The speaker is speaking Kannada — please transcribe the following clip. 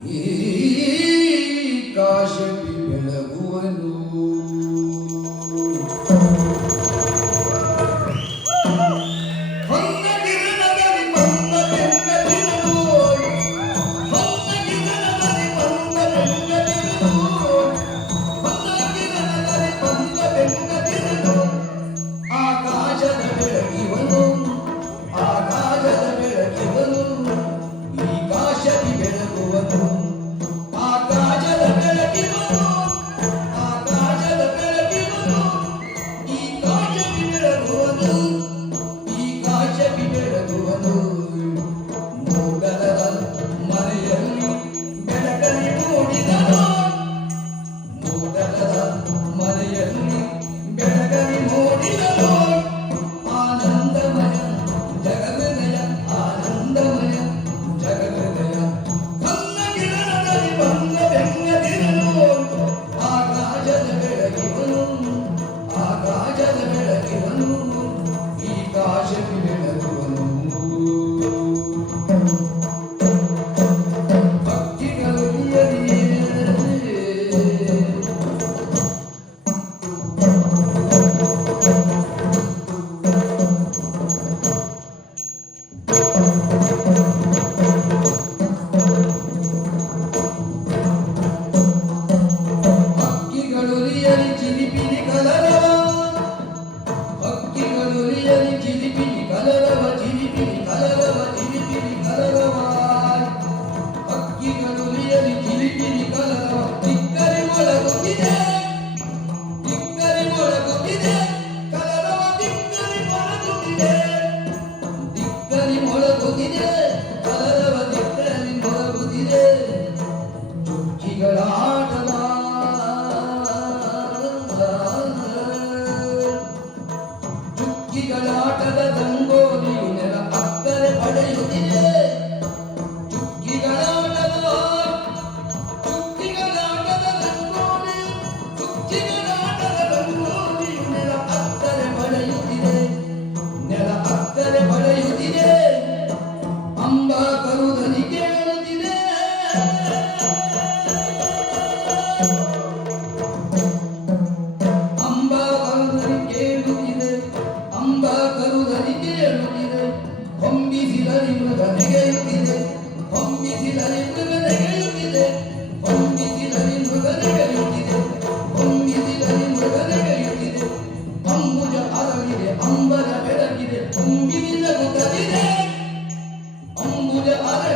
ಈ ಕಾಶಪಿ ಬೆಳಗುವನು Yeah. ಅಂಬುಜ ಬೆಳಗಿದೆ ಅಂಬಿನಿಂದ ಗುದ್ದಲಿದೆ. ಅಂಬುಜ ಅರ